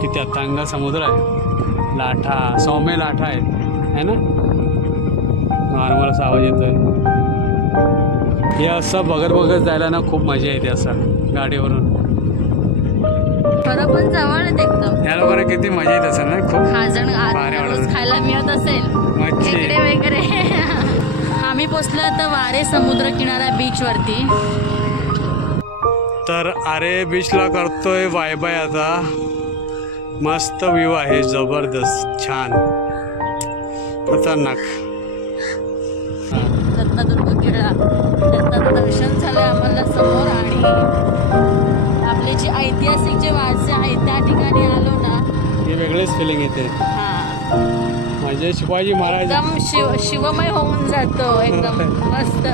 किती अथांग समुद्र आहे. लाठा सौम्य लाठा आहेत. है ना? नॉर्मल असा आवाज येतोय. हे असं बघत बघत जायला ना खूप मजा येते असं गाडीवरून. खरं पण जवळ एकदम. या लोकांना किती मजा येत असेल ना? खूप खाजण. खायला मिळत असेल. खेकडे वगैरे. आम्ही पोचलो आता वारे समुद्र किनारा बीच वरती. तर आरे बीचला करतोय बाय बाय आता. मस्त व्ह्यू आहे जबरदस्त छान. खतरनाक. रत्नदुर्ग किल्ला त्याचं दर्शन झालं आम्हाला समोर आणि आपले जे ऐतिहासिक जे वारसे आहेत त्या ठिकाणी आलो ना. ही वेगळीच फिलिंग येते. हा. म्हणजे शिवाजी महाराज एकदम शिव शिवमय होऊन जातो एकदम मस्त.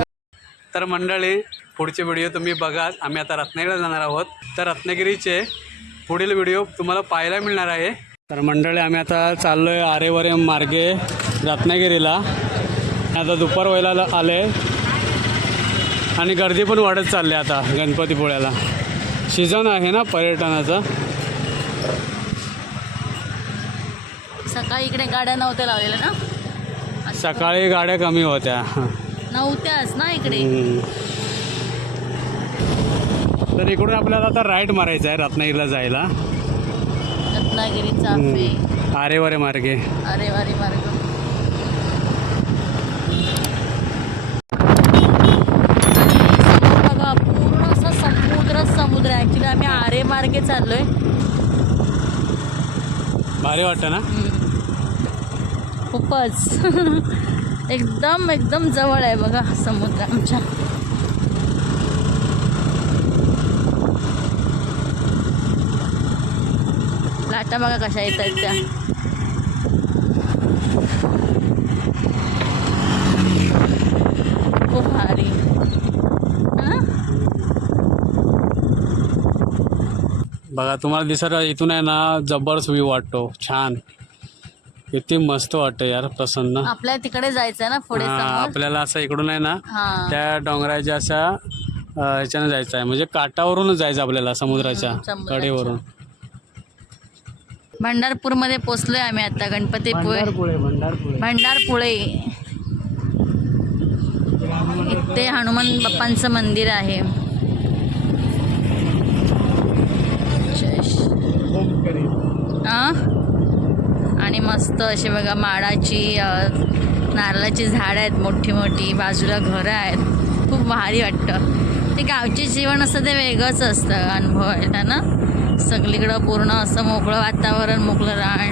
तर मंडळी पुढचे व्हिडिओ तुम्ही बघा. आम्ही आता रत्नागिरीला जाणार आहोत. तर रत्नागिरीचे पुढील व्हिडिओ तुम्हाला पाहायला मिळणार आहे. तर मंडळी आम्ही आता चाललो आहे आरेवरे मार्गे रत्नागिरीला. आता दुपार व्हायला आले आणि गर्दी पण वाढत चालली आता गणपतीपुळ्याला सीझन आहे ना पर्यटनाचा. सकाळी इकडे गाड्या नव्हत्या लावलेल्या ना? सकाळी गाड्या कमी होत्या. नव्हत्याच ना इकडे. तर इकडून आपल्याला आता राईट मारायचं आहे रत्नागिरीला जायला. रत्नागिरी चाफे आरेवरे मार्गे. अरे वारे मार्ग. बघा पूर्ण असा समुद्र समुद्र. आम्ही आरे मार्गे चाललोय. भारी वाटतं ना? खूपच. एकदम एकदम जवळ आहे बघा समुद्र आमच्या. लाटा बघा कशा येत आहेत त्या खूप भारी हा? बघा तुम्हाला दिसत इथून आहे ना जबरदस्त व्ह्यू वाटतो. छान. किती मस्त वाटतं यार प्रसन्न. आपल्या तिकडे जायचं ना पुढे आपल्याला असं इकडून आहे ना हा. त्या डोंगराच्या अशा ह्याच्यानं जायचं आहे म्हणजे काठावरूनच जायचं आपल्याला समुद्राच्या. कडेवरून भंडारपूरमध्ये पोचलोय आम्ही आता गणपतीपुळे. भंडारपुळे इथे हनुमान बाप्पांचं मंदिर आहे? आणि मस्त अशी बघा माडाची नारळाची झाडं आहेत मोठी मोठी बाजूला घरं आहेत. खूप भारी वाटतं. ते गावचे जीवन असतं ते वेगळंच असतं अनुभवायला ना? सगळीकडं पूर्ण असं मोकळं वातावरण मोकळं रान.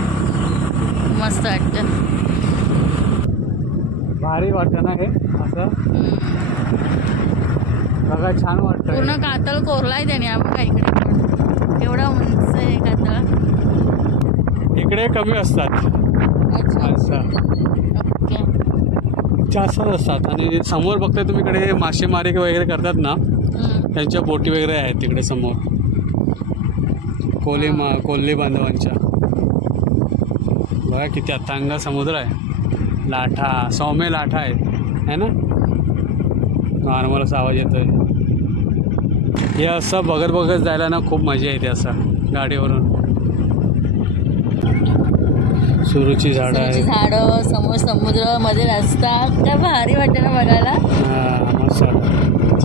मस्त वाटतं. भारी वाटतं ना हे? असं. बघा छान वाटतं पूर्ण कातळ कोरलाय त्याने बघा इकडे. एवढा उंच आहे कातळ. इकडे कमी असतात. जास्तच असतात. आणि समोर बघताय तुम्ही इकडे मासेमारी वगैरे करतात ना. त्यांच्या बोटी वगैरे आहेत तिकडे समोर. कोली मा कोल्ही बांधवांच्या. बघा किती अथांग समुद्र आहे. लाठा सौम्य लाठा आहेत. है ना? नॉर्मल असा आवाज येतोय. हे असं बघत बघत जायला ना खूप मजा येते असं गाडीवरून. सुरूची झाडं आहेत. झाडं समोर समुद्रमध्ये रस्ता. काय भारी वाटते ना बघायला. हा, मस्त.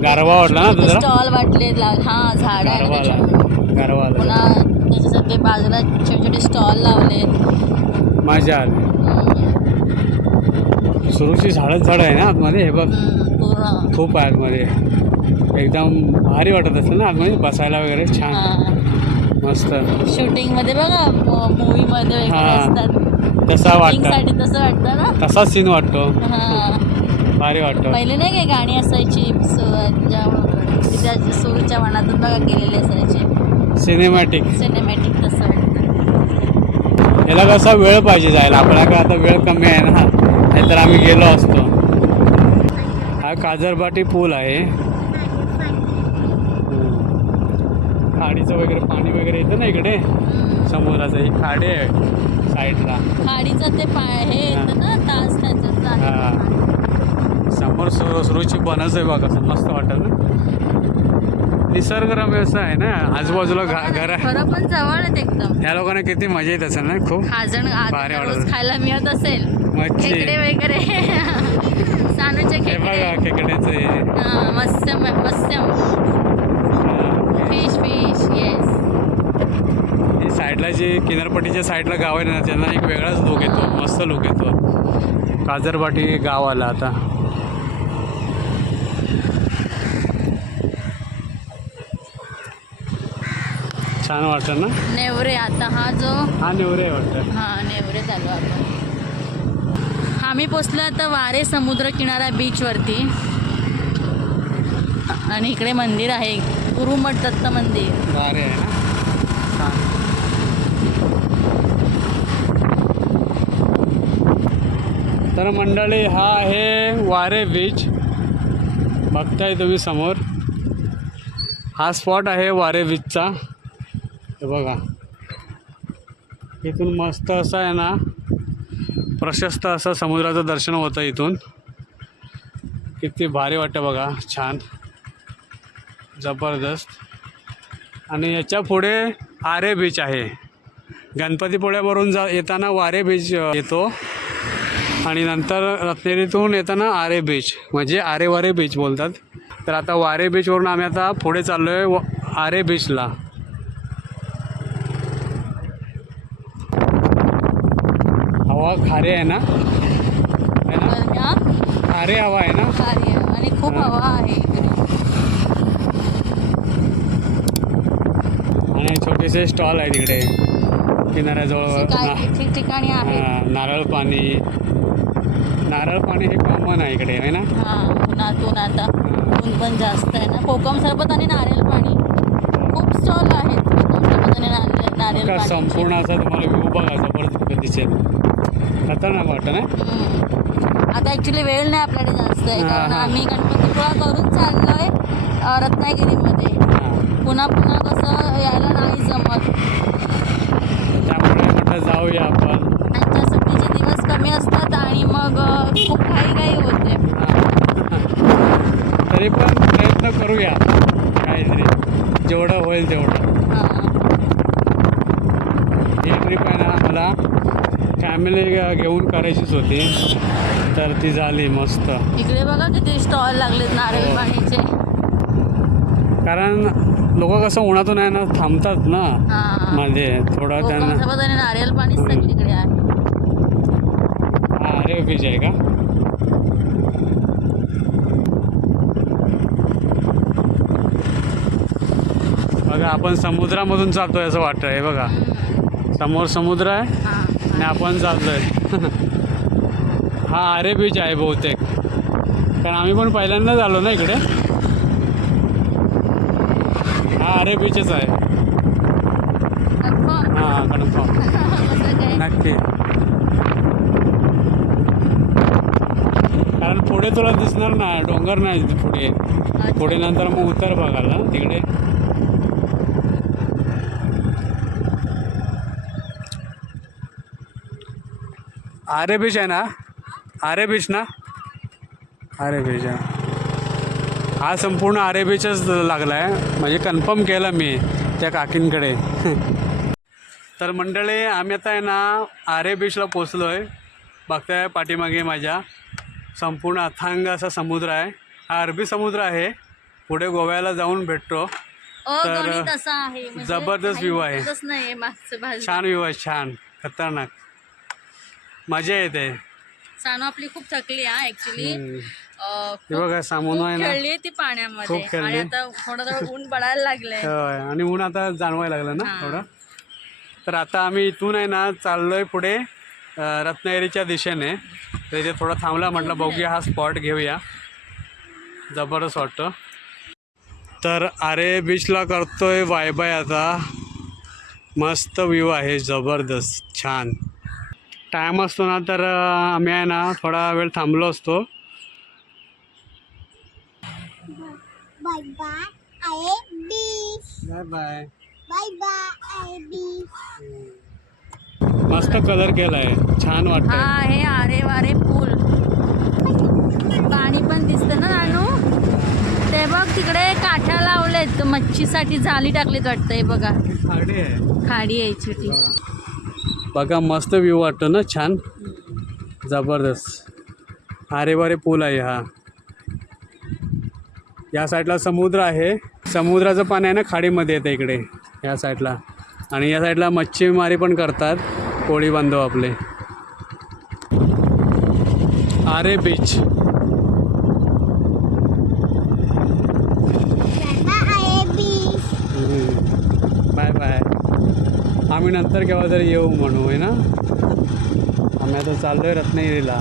गारवा वाटला ना तुझा? स्टॉल वाटले हा झाड आहे ना त्याच्यासाठी बाजूला छोटे छोटे स्टॉल लावले मजा आली. सुरूची झाडच झाड आहे ना आतमध्ये हे बघ. पूर्ण. खूप आहे आतमध्ये. एकदम भारी वाटत असेल ना आतमध्ये बसायला वगैरे छान. मस्त. शूटिंगमध्ये बघा मूवी मध्ये तसा वाटतं. तसं वाटतं ना? तसाच सीन वाटतो. भारी वाटतो. पहिले नाही काय गाणी असायची सुरूच्या मनातून बघा केलेली असायची. सिनेमॅटिक सिनेमॅटिक वाटतं. याला कसा वेळ पाहिजे जायला? आपल्याकडे आता वेळ कमी आहे ना? नाहीतर आम्ही गेलो असतो. हा काजरबाटी पूल आहे. खाडीचं वगैरे पाणी वगैरे येतं ना इकडे? समुद्राचं ही खाडी आहे साईडला. खाडीचं ते पाय हे येतं ना? तास त्याचं चालेल. हा. समोर सुरू सुरूची बनच आहे बघा. असं मस्त वाटत ना? निसर्गरम्य असं आहे ना. आजूबाजूला घर आहे खरं पण जवळ आहेत एकदम. या लोकांना किती मजा येत असेल ना खूप खाजण भारी वाटत. खायला मिळत असेल. मच्छी. खेकडे वगैरे. सानूचे हे खेकडे. बघा खेकड्याचे. हा, मत्स्यम आहे, मत्स्यम फिश फिश येस ही साईडला जी किनारपट्टीच्या साईडला गाव आहे ना त्यांना एक वेगळाच लुक येतो मस्त लुक येतो. काजरबाटी गाव आलं आता. छान वाटतं ना? नेवरे आता हा जो हा नेवरे वाटतं. हा नेवरे चालू आपण आम्ही पोचलो आता वारे समुद्र किनारा बीचवरती आणि इकडे मंदिर आहे गुरुमठ दत्त मंदिर. भारी आहे ना? तर मंडळी हा आहे वारे बीच बघताय तुम्ही समोर. हा स्पॉट आहे वारे बीचचा हे बघा. इथून मस्त असं आहे ना प्रशस्त असं समुद्राचं दर्शन होतं इथून. किती भारी वाटतं बघा छान. जबरदस्त. आणि याच्यापुढे आरे बीच आहे. गणपतीपुळ्यावरून जा येताना वारे बीच येतो. आणि नंतर रत्नागिरीतून येताना आरे बीच म्हणजे आरे वारे बीच बोलतात. तर आता वारे बीचवरून आम्ही आता पुढे चाललो आहे व आरे बीचला हवा खारे आहे ना? खारे हवा आहे ना. आणि खूप. हवा आहे आणि छोटेसे स्टॉल आहे तिकडे किनाऱ्याजवळ ठिकठिकाणी हा, नारळ पाणी. नारळ पाणी हे कॉमन आहे इकडे आहे ना? हा उन्हातून आता. ऊन पण जास्त आहे ना. कोकम सरबत आणि नारळ पाणी. खूप स्टॉल आहेत. कोकम सरबत आणि नारळ नारळ का पाणी संपूर्ण असा तुम्हाला व्ह्यू बघा जबरदस्त दिसेल. खतरनाक वाटतं ना? आता ॲक्च्युली वेळ नाही आपल्याकडे जास्त आहे हा, कारण हा. आम्ही गणपतीपुळा करून चाललोय अ, रत्नागिरीमध्ये. हा. पुन्हा पुन्हा कसं यायला नाही जमत. त्यामुळे म्हटलं जाऊया आपण. सुट्टीचे दिवस कमी असतात आणि मग अ, खूप घाई घाई होते. तरी पण प्रयत्न करूया काहीतरी. जेवढं होईल तेवढं. हा. ही. ट्रिप आहे ना मला फॅमिली घेऊन करायचीच होती. तर ती झाली मस्त. इकडे बघा किती स्टॉल लागलेत नारळ हो. पाणीचे. कारण लोक कसं उन्हातून आहे ना थांबतात ना. हा मध्ये थोडं त्यांना आणि पाणीच सगळीकडे आहे. हा अरे बीच आहे का? बघा आपण समुद्रामधून चालतोय असं वाटतंय बघा. समोर समुद्र आहे. हा. आणि आपण चाललोय. हा आरे बीच आहे बहुतेक. कारण आम्ही पण पहिल्यांदाच आलो ना इकडे. हा आरे बीचच आहे. हां कन्फर्म नक्की. कारण पुढे तुला दिसणार ना डोंगर नाही पुढे. पुढे नंतर मग उतर बघायला. तिकडे आरे बीच आहे ना आरे बीच ना आरे बीच आहे हा संपूर्ण आरे बीचच लागला आहे म्हणजे कन्फर्म केलं मी त्या काकींकडे. तर मंडळी आम्ही आता आहे ना आरे बीचला पोचलो आहे बघताय पाठीमागे माझ्या संपूर्ण अथांग असा समुद्र आहे. हा अरबी समुद्र आहे. पुढे गोव्याला जाऊन भेटतो. तर, म्हणजे जबरदस्त view आहे. छान व्ह्यू आहे छान. खतरनाक. मजा येते. सानू आपली खूप थकली हा ऍक्च्युली. हे बघा सामून आहे ना. खेळली ती पाण्यामध्ये. खूप खेळली. आणि आता थोडं थोडं ऊन पडायला लागलंय. होय आणि ऊन आता जाणवायला लागलं ना हां. थोडं. तर आता आम्ही इथून आहे ना चाललोय पुढे अं, रत्नागिरीच्या दिशेने. तर इथे थोडं थांबला म्हटलं बघूया हा स्पॉट घेऊया. जबरदस्त वाटतं. तर आरे बीचला करतोय बाय बाय आता. मस्त व्ह्यू आहे जबरदस्त छान. टाईम असतो ना तर आम्ही आहे ना थोडा वेळ थांबलो असतो. Bye bye. मस्त कलर केला आहे छान हा वाटतंय. आहे आरे वारे पूल पाणी पण दिसतं ना नानू? ते हे बघ तिकडे काठ्या लावलेत. मच्छीसाठी जाळी टाकलीत वाटतं हे बघा. खाडी आहे. खाडी आहे छोटी. बघा मस्त व्ह्यू वाटतो ना? छान. जबरदस्त. अरे बरे पूल आहे हा. या साईडला समुद्र आहे. समुद्राचं पाणी आहे ना खाडीमध्ये येतं इकडे या साईडला आणि या साईडला मच्छीमारी पण करतात कोळी बांधव आपले. आरे बीच. बाय बाय आम्ही नंतर केव्हा तरी येऊ म्हणू आहे ना? आम्ही आता चाललो आहे रत्नागिरीला.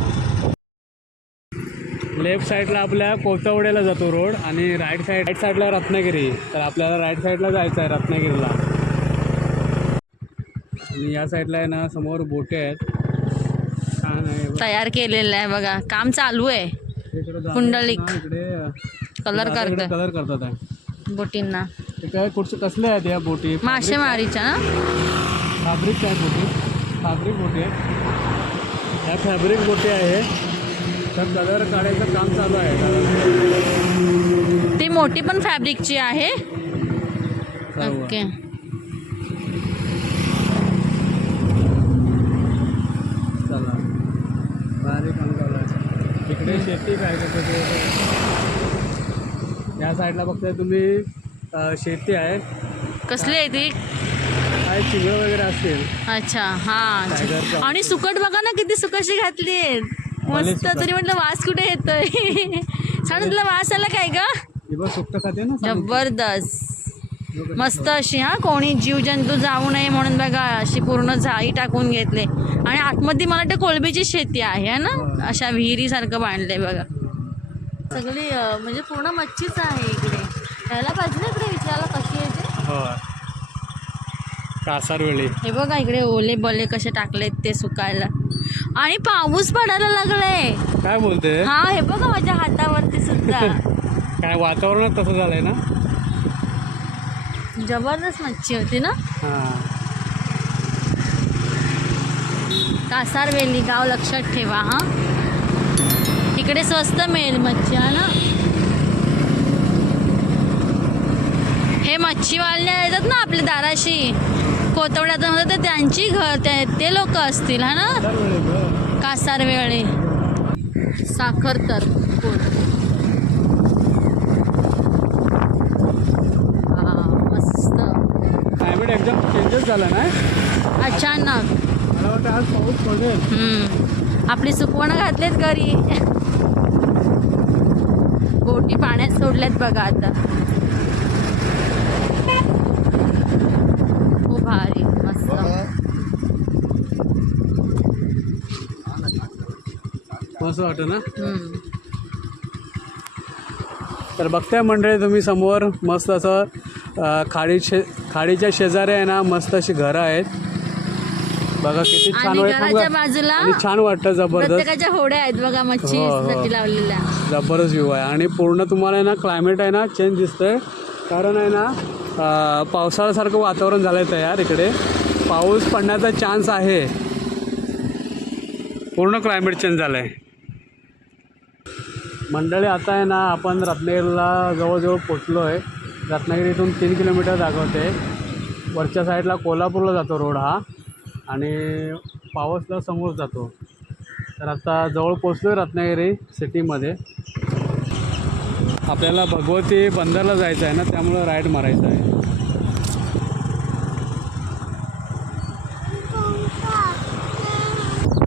लेफ्ट साईडला आपल्या कोथवड्याला जातो रोड आणि राईट साईड राईट साईडला रत्नागिरी. तर आपल्याला राईट साईडला जायचं आहे रत्नागिरीला. आणि या साईडला आहे ना समोर बोटे आहेत. छान आहे तयार केलेलं आहे बघा. काम चालू आहे. कुंडलिक. इकडे कलर करतोय. कलर करतात बोटींना. ते काय कुठचे कसले आहेत या बोटी? मासेमारीच्या ना फॅब्रिक काय बोटी? फॅब्रिक बोटी आहे ह्या फॅब्रिक बोटी आहे. तर कलर काढायचं काम चालू आहे. ती मोठी पण फॅब्रिकची आहे. सर्व. ओके. चला. भारी काम चालू आहे इकडे शेती काय करतो ते? या साईडला बघताय तुम्ही. अं, शेती आहे. कसली आहे ती? चिंगळं वगैरे असतील अच्छा हा. आणि सुकट बघा ना किती सुकशी घातली मस्त सुकट. तरी म्हटलं वास कुठे येतोय? छान तुला वास आला काय ग? ही बघ सुक्त खाते ना सामोर. जबरदस्त. हे मस्त अशी हा कोणी जीवजंतू जाऊ नये म्हणून बघा अशी पूर्ण जाळी टाकून घेतले. आणि आतमध्ये मला वाटतं कोळंबीची शेती आहे है ना? अशा विहिरीसारखं बांधलंय बघा. सगळी अं, म्हणजे पूर्ण मच्छीच आहे इकडे. यायला पाहिजे ना इकडे विचारायला कशी येते हो कासारवेळी हे बघा इकडे ओले बले कसे टाकलेत ते सुकायला. आणि पाऊस पडायला लागलाय. काय बोलते? हा हे बघा माझ्या हातावरती सुद्धा. काय वातावरणात तसं झालंय ना? जबरदस्त मच्छी होती ना? हां. कासारवेली गाव लक्षात ठेवा हा. इकडे स्वस्त मिळेल मच्छी हा ना? हे मच्छीवाले येतात ना आपल्या दाराशी. कोतवड्यातून होतं तर त्यांची घर ते, ते लोक असतील हा ना? कासारवेळी साखर तर मस्त. क्लायमेट एकदम चेंजेस झाला ना? अचानक. मला वाटतं आज पाऊस पडेल. हम्म. आपली सुकवणं घातलेत घरी. बोटी पाण्यात सोडल्यात बघा आता खूप भारी मस्त मस्त वाटतं ना. तर बघताय मंडळी तुम्ही समोर मस्त असं खाडी शे खाडीच्या शेजारी आहे ना मस्त अशी घरं आहेत. बघा किती छान घराच्या. बाजूला आणि छान वाटतं जबरदस्त. प्रत्येकाच्या होड्या आहेत बघा हो, हो. मच्छीसाठी लावलेल्या. जबरदस्त व्ह्यू आहे. आणि पूर्ण तुम्हाला आहे ना क्लायमेट आहे ना चेंज दिसतंय. कारण आहे ना अं, पावसाळ्यासारखं वातावरण झालं आहे तयार इकडे. पाऊस पडण्याचा चान्स आहे. पूर्ण क्लायमेट चेंज झालं आहे मंडळी आता आहे ना आपण रत्नागिरीला जवळजवळ पोचलो आहे रत्नागिरीतून तीन किलोमीटर दाखवते. वरच्या साईडला कोल्हापूरला जातो रोड हा आणि पावसला समोर जातो. तर आता जवळ पोचलो आहे रत्नागिरी सिटीमध्ये. आपल्याला भगवती बंदरला जायचं आहे ना त्यामुळं राईड मारायचं आहे.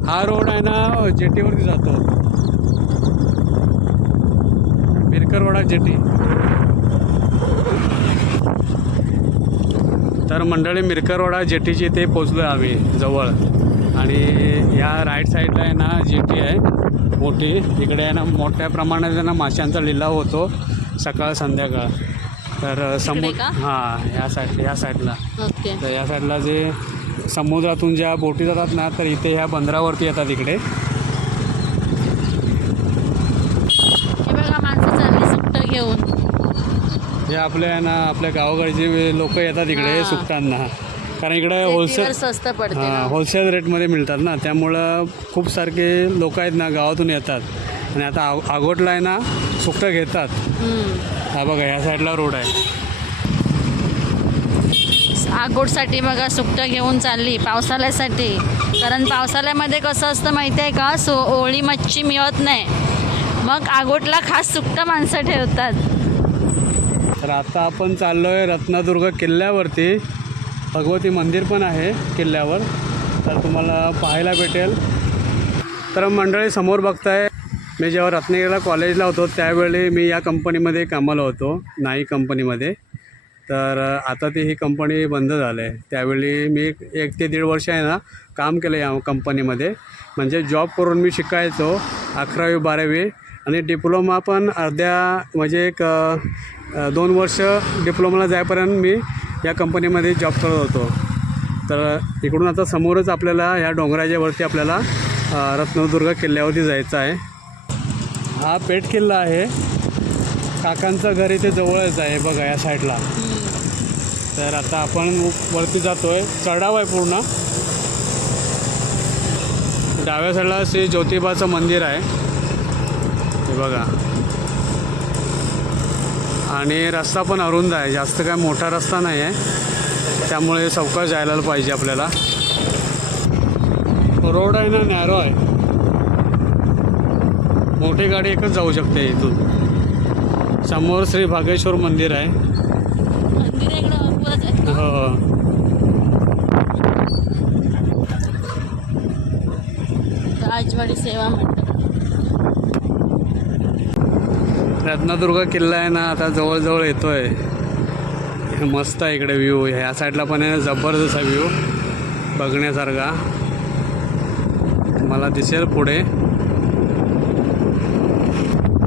हा रोड आहे ना जेटीवरती जातो. मिरकरवाडा जेटी तर मंडळी मिरकरवाडा जेटीची इथे पोचलो आम्ही जवळ. आणि या राईट साईडला आहे ना जेटी आहे मोठी. इकडे आहे ना मोठ्या प्रमाणात ना माशांचा लिलाव होतो सकाळ संध्याकाळ. तर समोर का? हां या साईड या साईडला तर या साईडला जे समुद्रातून ज्या बोटी जातात ना तर इथे ह्या बंदरावरती येतात इकडे. माणसं घेऊन. हे आपल्या ना आपल्या गावाकडचे लोक येतात इकडे हां. सुकटांना कारण इकडे होलसेल स्वस्त पडते होलसेल रेटमध्ये मिळतात ना. त्यामुळं खूप सारखे लोक आहेत ना गावातून येतात. आणि आता आगोटला आहे ना सुकटं घेतात. हा बघा ह्या साईडला रोड आहे. आगोटसाठी बघा सुकटं घेऊन चालली. पावसाळ्यासाठी. कारण पावसाळ्यामध्ये कसं असतं माहिती आहे का? सो ओळी मच्छी मिळत नाही. मग आगोटला खास सुक्त माणसं ठेवतात. तर आता आपण चाललो आहे रत्नदुर्ग किल्ल्यावरती. भगवती मंदिर पण आहे किल्ल्यावर. तर तुम्हाला पाहायला भेटेल. तर मंडळी समोर बघताय मी जेव्हा रत्नागिरीला कॉलेजला होतो त्यावेळी मी या कंपनीमध्ये कामाला होतो नाही कंपनीमध्ये तर आता ती ही कंपनी बंद झालं आहे त्यावेळी मी एक एक ते दीड वर्ष आहे ना काम केलं या कंपनीमध्ये म्हणजे जॉब करून मी शिकायचो अकरावी बारावी. आणि डिप्लोमा पण अर्ध्या म्हणजे एक दोन वर्ष डिप्लोमाला जायपर्यंत मी या कंपनीमध्ये जॉब करत होतो. तर इकडून आता समोरच आपल्याला ह्या डोंगराच्यावरती आपल्याला रत्नदुर्ग किल्ल्यावरती जायचं आहे. हा पेठ किल्ला आहे. काकांचं घर इथे जवळच आहे बघा या साईडला. तर आता आपण वरती जातोय. चढाव आहे पूर्ण. डाव्या साईडला श्री ज्योतिबाचं मंदिर आहे. बघा. आणि रस्ता पण अरुंद आहे. जास्त काय मोठा रस्ता नाही आहे त्यामुळे सावकाश जायला पाहिजे आपल्याला. रोड आहे ना नॅरो आहे. मोठी गाडी एकच जाऊ शकते इथून. समोर श्री भागेश्वर मंदिर आहे. ना? हो राजवाडी सेवा मंडळ रत्नदुर्ग किल्ला आहे ना आता जवळजवळ येतो आहे मस्त आहे इकडे व्ह्यू ह्या साईडला पण आहे जबरदस्त आहे व्ह्यू बघण्यासारखा. मला दिसेल पुढे.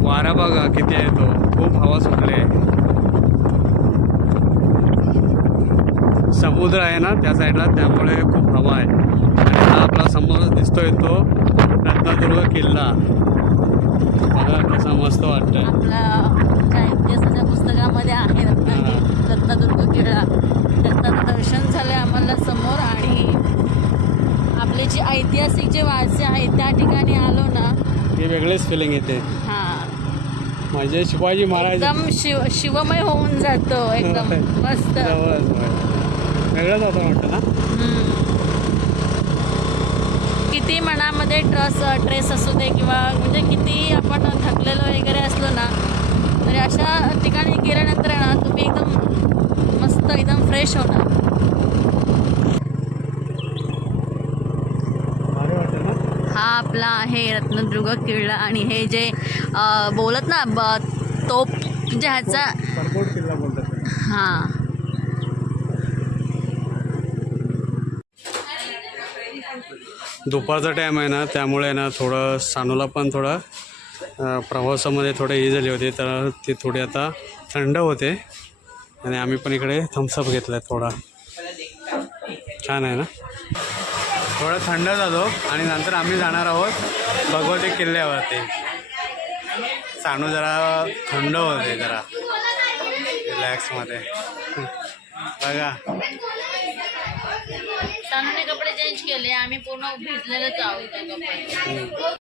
वारा बघा किती आहे तो. खूप हवा सुटले समुद्र आहे ना त्या साईडला त्यामुळे खूप हवा आहे. आणि हा आपला समोर दिसतोय तो रत्नदुर्ग किल्ला. बघा कसा मस्त वाटतंय. आपला ज्या इतिहासाच्या पुस्तकामध्ये आहे रत्नदुर्ग किल्ला. त्याचं दर्शन झालं आम्हाला समोर आणि आपले जे ऐतिहासिक जे वारसे आहेत त्या ठिकाणी आलो ना. हे वेगळेच फिलिंग येते. हा. म्हणजे शिवाजी महाराज एकदम शिव शिवमय होऊन जातो एकदम मस्त. वेगळंच होतं वाटतं ना. किती मनामध्ये ट्रस ट्रेस असू दे किंवा म्हणजे किती आपण थकलेलो वगैरे असलो ना तरी अशा ठिकाणी गेल्यानंतर ना तुम्ही एकदम मस्त एकदम फ्रेश होणार हा आपला आहे रत्नदुर्ग किल्ला आणि हे जे बोलत ना ब तोप म्हणजे ह्याचा. हां दुपारचा टाईम आहे ना त्यामुळे ना थोडं सानूला पण थोडं प्रवासामध्ये थोडं हे झाली होती तर ते थोडी आता थंड होते. आणि आम्ही पण इकडे थम्सअप घेतला आहे थोडा. छान आहे ना? थोडं थंड झालो आणि नंतर आम्ही जाणार आहोत भगवती किल्ल्यावरती. सानू जरा थंड होते जरा. रिलॅक्समध्ये बघा. चेंज केले आम्ही पूर्ण भिजलेलंच आहोत. त्या